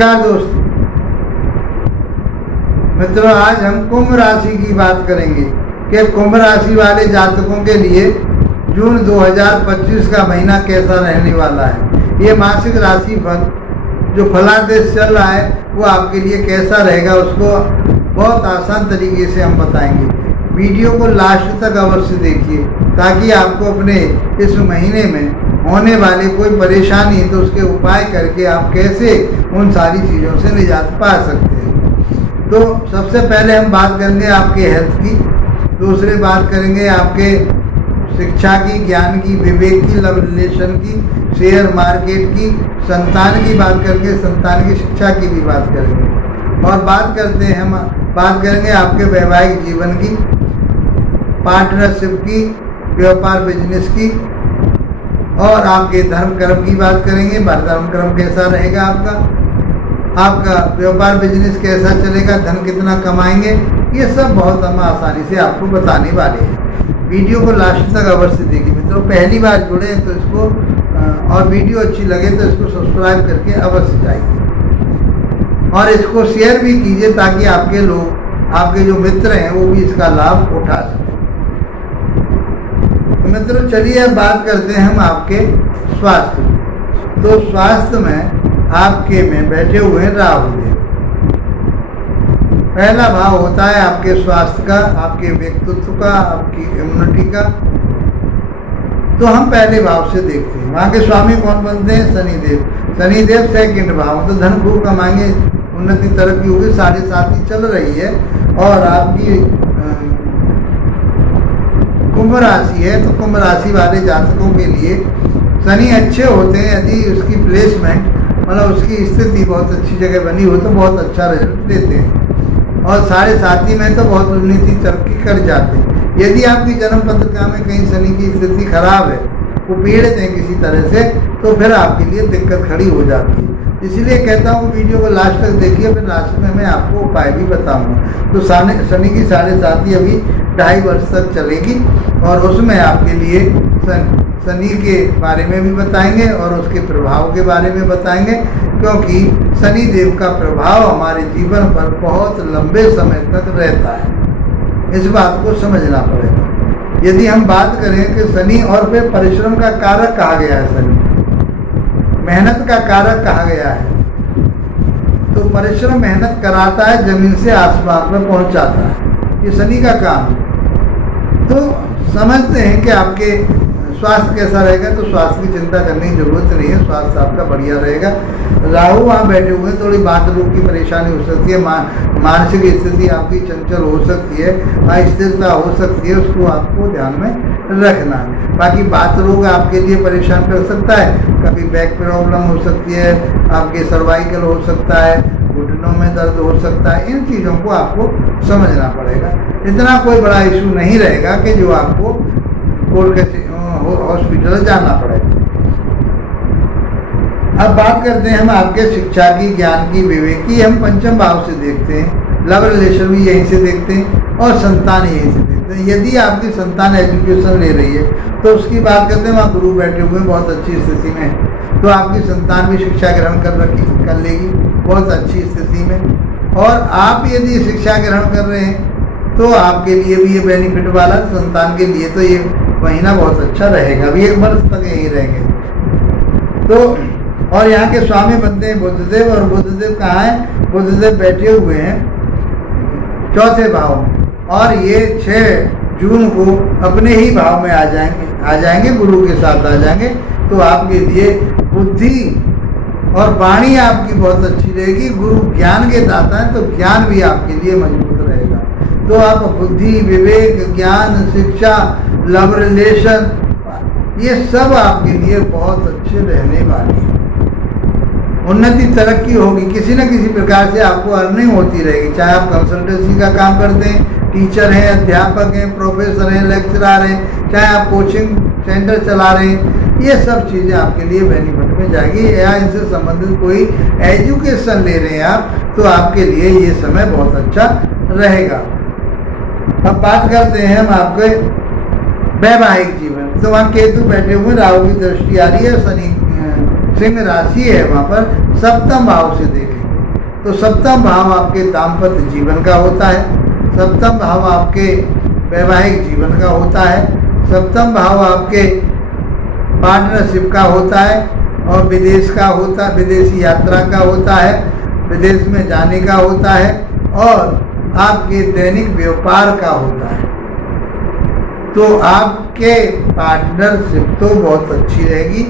नमस्कार दोस्तों मित्रों, आज हम कुंभ राशि की बात करेंगे कि कुंभ राशि वाले जातकों के लिए जून 2025 का महीना कैसा रहने वाला है। ये मासिक राशि फल जो फलादेश चल रहा है वो आपके लिए कैसा रहेगा, उसको बहुत आसान तरीके से हम बताएंगे। वीडियो को लास्ट तक अवश्य देखिए ताकि आपको अपने इस महीने में होने वाले कोई परेशानी तो उसके उपाय करके आप कैसे उन सारी चीज़ों से निजात पा सकते हैं। तो सबसे पहले हम बात करेंगे आपके हेल्थ की, दूसरे बात करेंगे आपके शिक्षा की, ज्ञान की, विवेक की, लव रिलेशन की, शेयर मार्केट की, संतान की बात करके संतान की शिक्षा की भी बात करेंगे। और बात करेंगे आपके वैवाहिक जीवन की, पार्टनरशिप की, व्यापार बिजनेस की, और आपके धर्म कर्म की बात करेंगे। धर्म कर्म कैसा रहेगा आपका व्यापार बिजनेस कैसा चलेगा, धन कितना कमाएंगे, ये सब बहुत हम आसानी से आपको बताने वाले हैं। वीडियो को लास्ट तक अवश्य देखिए मित्रों। पहली बार जुड़े हैं तो इसको और वीडियो अच्छी लगे तो इसको सब्सक्राइब करके अवश्य जाइए और इसको शेयर भी कीजिए ताकि आपके जो मित्र हैं वो भी इसका लाभ उठा सकें। तो मित्रों चलिए अब बात करते हैं हम आपके स्वास्थ्य। तो स्वास्थ्य में आपके में बैठे हुए हैं राहु देव। पहला भाव होता है आपके स्वास्थ्य का, आपके व्यक्तित्व का, आपकी इम्यूनिटी का। तो हम पहले भाव से देखते हैं। वहाँ के स्वामी कौन बनते हैं? शनिदेव। शनिदेव सेकंड भाव, तो धन खूब कमाएंगे, उन्नति तरक्की होगी, 7.5 चल रही है। और आपकी कुंभ राशि है तो कुंभ राशि वाले जातकों के लिए शनि अच्छे होते हैं यदि उसकी प्लेसमेंट मतलब उसकी स्थिति बहुत अच्छी जगह बनी हो तो बहुत अच्छा रिजल्ट देते हैं। और 7.5 में तो बहुत उन्नति तरक्की कर जाते हैं। यदि आपकी जन्म पत्रिका में कहीं शनि की स्थिति खराब है, वो पीड़ित है किसी तरह से, तो फिर आपके लिए दिक्कत खड़ी हो जाती है। इसलिए कहता हूँ वीडियो को लास्ट तक देखिए, फिर लास्ट में मैं आपको उपाय भी बताऊंगा। तो शनि की 7.5 अभी 2.5 वर्ष तक चलेगी और उसमें आपके लिए शनि के बारे में भी बताएंगे और उसके प्रभाव के बारे में बताएंगे, क्योंकि शनि देव का प्रभाव हमारे जीवन पर बहुत लंबे समय तक रहता है। इस बात को समझना पड़ेगा। यदि हम बात करें कि शनि और फिर परिश्रम का कारक कहा गया है, शनि मेहनत का कारक कहा गया है। तो परिश्रम मेहनत कराता है, जमीन से आसमान में पहुंचाता है, ये शनि का काम है। तो समझते हैं कि आपके स्वास्थ्य कैसा रहेगा। तो स्वास्थ्य की चिंता करने की जरूरत नहीं है, स्वास्थ्य आपका बढ़िया रहेगा। राहु वहाँ बैठे हुए थोड़ी बात रूप की परेशानी हो सकती है, मानसिक स्थिति आपकी चंचल हो सकती है, अस्थिरता हो सकती है, उसको आपको ध्यान में रखना। बाकी बात रोग आपके लिए परेशान कर सकता है, कभी बैक प्रॉब्लम हो सकती है, आपके सर्वाइकल हो सकता है, घुटनों में दर्द हो सकता है। इन चीज़ों को आपको समझना पड़ेगा। इतना कोई बड़ा इशू नहीं रहेगा कि जो आपको हॉस्पिटल जाना पड़ेगा। अब बात करते हैं हम आपके शिक्षा की, ज्ञान की, विवेक की। हम पंचम भाव से देखते हैं, लव रिलेशन भी यहीं से देखते हैं और संतान यहीं से देखते हैं। यदि आपकी संतान एजुकेशन ले रही है तो उसकी बात करते हैं, वहाँ गुरु बैठे हुए बहुत अच्छी स्थिति में है, तो आपकी संतान भी शिक्षा ग्रहण कर लेगी बहुत अच्छी स्थिति में। और आप यदि शिक्षा ग्रहण कर रहे हैं तो आपके लिए भी ये बेनिफिट वाला, संतान के लिए तो ये महीना बहुत अच्छा रहेगा। अभी 1 वर्ष तक यहीं रहेंगे। तो और यहाँ के स्वामी बनते हैं बुधदेव। और बुधदेव कहाँ है? बुधदेव बैठे हुए हैं 4थे भाव में, और ये 6 जून को अपने ही भाव में आ जाएंगे, गुरु के साथ आ जाएंगे। तो आपके लिए बुद्धि और वाणी आपकी बहुत अच्छी रहेगी। गुरु ज्ञान के दाता है तो ज्ञान भी आपके लिए मजबूत रहेगा। तो आप बुद्धि, विवेक, ज्ञान, शिक्षा, लव रिलेशन, ये सब आपके लिए बहुत अच्छे रहने वाले हैं। उन्नति तरक्की होगी, किसी न किसी प्रकार से आपको अर्निंग होती रहेगी। चाहे आप कंसल्टेंसी का काम करते हैं, टीचर हैं, अध्यापक हैं, प्रोफेसर हैं, लेक्चरर हैं, चाहे आप कोचिंग सेंटर चला रहे हैं, ये सब चीज़ें आपके लिए बेनिफिट में जाएगी। या इनसे संबंधित कोई एजुकेशन ले रहे हैं आप, तो आपके लिए ये समय बहुत अच्छा रहेगा। अब बात करते हैं हम आपके वैवाहिक जीवन। तो वहाँ केतु बैठे हुए, राहु की दृष्टि आ रही है, शनि सिंह राशि है, वहाँ पर 7वें भाव से देखेंगे। तो सप्तम भाव आपके दाम्पत्य जीवन का होता है, सप्तम भाव आपके वैवाहिक जीवन का होता है, सप्तम भाव आपके पार्टनरशिप का होता है और विदेश का होता है, विदेशी यात्रा का होता है, विदेश में जाने का होता है और आपके दैनिक व्यापार का होता है। तो आपके पार्टनरशिप तो बहुत अच्छी रहेगी,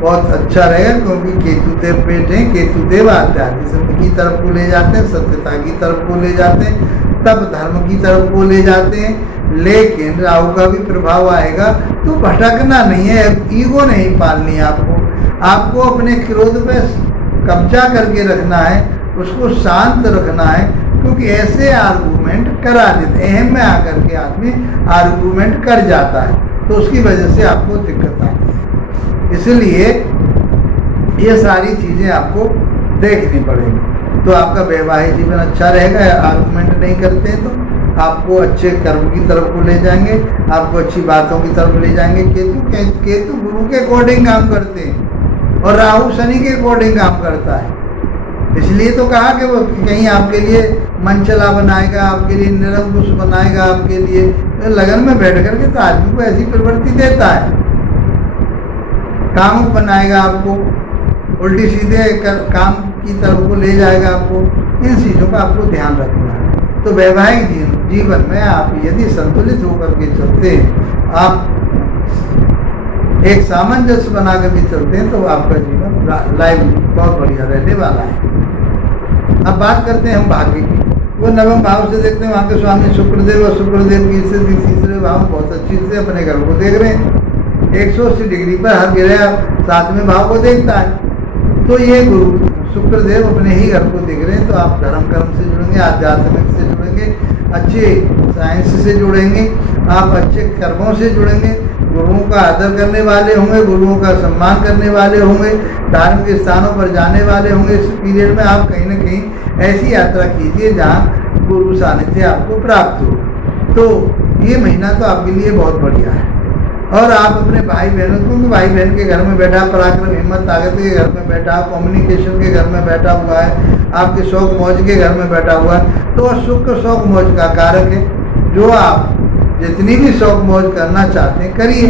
बहुत अच्छा रहेगा, क्योंकि केतुदेव पेट हैं, केतुदेव आध्यात्मिक की तरफ को ले जाते हैं, सत्यता की तरफ को ले जाते हैं, तब धर्म की तरफ को ले जाते हैं। लेकिन राहु का भी प्रभाव आएगा तो भटकना नहीं है, ईगो नहीं पालनी है आपको अपने क्रोध पे कब्जा करके रखना है, उसको शांत रखना है, क्योंकि ऐसे आर्गूमेंट करा देते, अहम में आकर के आदमी आर्गूमेंट कर जाता है, तो उसकी वजह से आपको दिक्कत आती है। इसलिए ये सारी चीज़ें आपको देखनी पड़ेगी। तो आपका वैवाहिक जीवन अच्छा रहेगा, आर्गूमेंट नहीं करते हैं तो आपको अच्छे कर्म की तरफ को ले जाएंगे, आपको अच्छी बातों की तरफ ले जाएंगे। केतु गुरु के अकॉर्डिंग काम करते हैं और राहु शनि के अकॉर्डिंग काम करता है। इसलिए तो कहा कि वो कहीं आपके लिए मंचला बनाएगा, आपके लिए निरंकुश बनाएगा, आपके लिए लगन में बैठ करके तो आदमी को ऐसी प्रवृत्ति देता है, काम बनाएगा, आपको उल्टी सीधे काम की तरफ को ले जाएगा। आपको इन चीज़ों का आपको ध्यान रखना है। तो वैवाहिक जीवन में आप यदि संतुलित होकर के चलते हैं, आप एक सामंजस्य बना करके चलते हैं, तो आपका जीवन लाइफ बहुत बढ़िया रहने वाला है। अब बात करते हैं हम भाग्य की। वो नवम भाव से देखते हैं, वहाँ के स्वामी शुक्रदेव और शुक्रदेव की स्थिति तीसरे भाव में बहुत अच्छी से अपने घर को देख रहे हैं। 180 डिग्री पर हर ग्रह 7वें भाव को देखता है। तो ये गुरु शुक्रदेव अपने ही घर को देख रहे हैं, तो आप धर्म कर्म से जुड़ेंगे, आध्यात्मिक से जुड़ेंगे, अच्छे साइंस से जुड़ेंगे, आप अच्छे कर्मों से जुड़ेंगे, गुरुओं का आदर करने वाले होंगे, गुरुओं का सम्मान करने वाले होंगे, धार्मिक स्थानों पर जाने वाले होंगे। इस पीरियड में आप कहीं ना कहीं ऐसी यात्रा कीजिए जहाँ गुरु सानिध्य आपको प्राप्त हो। तो ये महीना तो आपके लिए बहुत बढ़िया है। और आप अपने भाई बहनों, क्योंकि भाई बहन के घर में बैठा, पराक्रम हिम्मत ताकत के घर में बैठा, कम्युनिकेशन के घर में बैठा हुआ है, आपके शौक मौज के घर में बैठा हुआ है, तो शुक्र शौक मौज का कारक है। जो आप जितनी भी शौक मौज करना चाहते हैं करिए,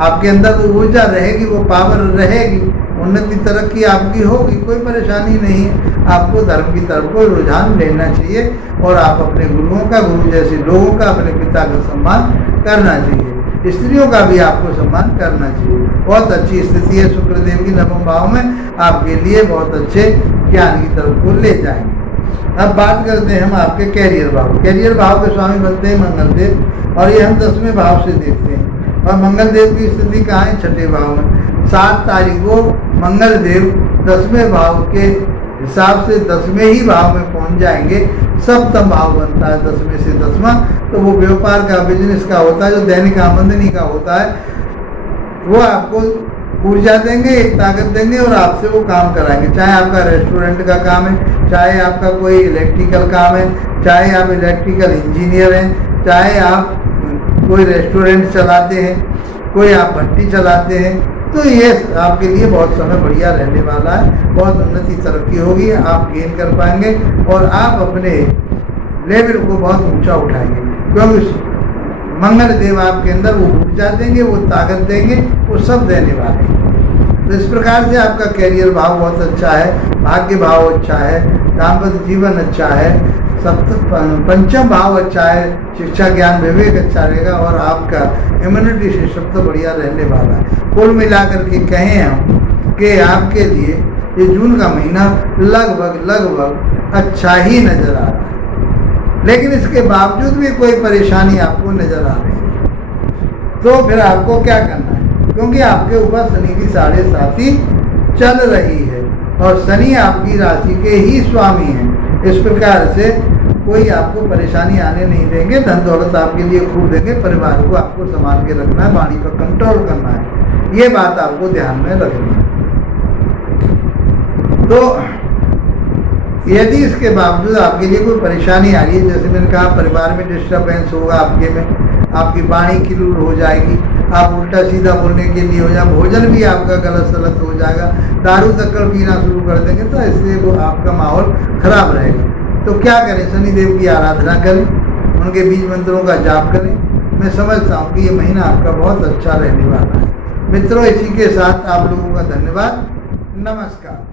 आपके अंदर वो ऊर्जा रहेगी, वो पावर रहेगी, उन्नति तरक्की आपकी होगी, कोई परेशानी नहीं है। आपको धर्म की तरफ को रुझान लेना चाहिए और आप अपने गुरुओं का, गुरु जैसे लोगों का, अपने पिता का सम्मान करना चाहिए। स्त्रियों का भी आपको सम्मान करना चाहिए। बहुत अच्छी स्थिति है शुक्रदेव की नवम भाव में, आपके लिए बहुत अच्छे ज्ञान की तरफ को ले जाएंगे। अब बात करते हैं हम आपके कैरियर भाव। कैरियर भाव के स्वामी बनते हैं मंगलदेव, और ये हम 10वें भाव से देखते हैं। और मंगलदेव की स्थिति कहाँ है? 6ठे भाव में। 7 तारीख को मंगलदेव 10वें भाव के हिसाब से 10वें ही भाव में पहुंच जाएंगे। सप्तम भाव बनता है 10वें से 10वां, तो वो व्यापार का, बिजनेस का होता है, जो दैनिक आमदनी का होता है, वो आपको ऊर्जा देंगे, एक ताकत देंगे और आपसे वो काम कराएंगे। चाहे आपका रेस्टोरेंट का काम है, चाहे आपका कोई इलेक्ट्रिकल काम है, चाहे आप इलेक्ट्रिकल इंजीनियर हैं, चाहे आप कोई रेस्टोरेंट चलाते हैं, कोई आप भट्टी चलाते हैं, तो ये आपके लिए बहुत समय बढ़िया रहने वाला है। बहुत उन्नति तरक्की होगी, आप गेन कर पाएंगे और आप अपने लेवल को बहुत ऊंचा उठाएंगे, क्योंकि मंगल देव आपके अंदर वो ऊर्जा देंगे, वो ताकत देंगे, वो सब देने वाले हैं। तो इस प्रकार से आपका कैरियर भाव बहुत अच्छा है, भाग्य भाव अच्छा है, दाम्पत्य जीवन अच्छा है, पंचम भाव अच्छा है, शिक्षा ज्ञान विवेक अच्छा रहेगा और आपका इम्यूनिटी सिस्टम तो बढ़िया रहने वाला है। कुल मिलाकर के कहें हम कि आपके लिए ये जून का महीना लगभग अच्छा ही नजर आ रहा है, लेकिन इसके बावजूद भी कोई परेशानी आपको नजर आ रही है, तो फिर आपको क्या करना है? क्योंकि आपके ऊपर शनि की 7.5 चल रही है और शनि आपकी राशि के ही स्वामी हैं। इस प्रकार से कोई आपको परेशानी आने नहीं देंगे, धन दौलत आपके लिए खूब देंगे, परिवार को आपको संभाल के रखना है, वाणी पर कंट्रोल करना है, ये बात आपको ध्यान में रखनी है। तो यदि इसके बावजूद आपके लिए कोई परेशानी आ रही है, जैसे मैंने कहा परिवार में डिस्टर्बेंस होगा, आपके में आपकी वाणी किलूर हो जाएगी, आप उल्टा सीधा बोलने के लिए हो जाए, भोजन भी आपका गलत सलत हो जाएगा, दारू तक्कर पीना शुरू कर देंगे तो इससे वो आपका माहौल खराब रहेगा। तो क्या करें, शनिदेव की आराधना करें, उनके बीज मंत्रों का जाप करें। मैं समझता हूँ कि ये महीना आपका बहुत अच्छा रहने वाला है। मित्रों, इसी के साथ आप लोगों का धन्यवाद। नमस्कार।